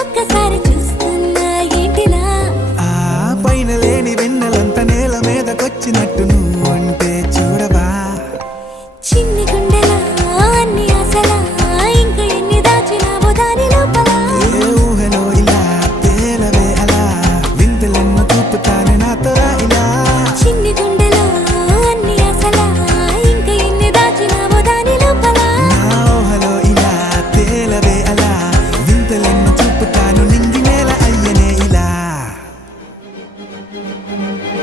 ఒక్కసారి చూస్తున్నా ఆ పైన లేని వెన్నెలంత నేల మీదకొచ్చినట్టు నువ్వు అంటే చూడవా? చిన్ని గుండెలా ఇంకా ఎన్ని దాచినావో ఊహలో ఇలా తేలవే అలా విందులన్ను తూపుతాను Müzik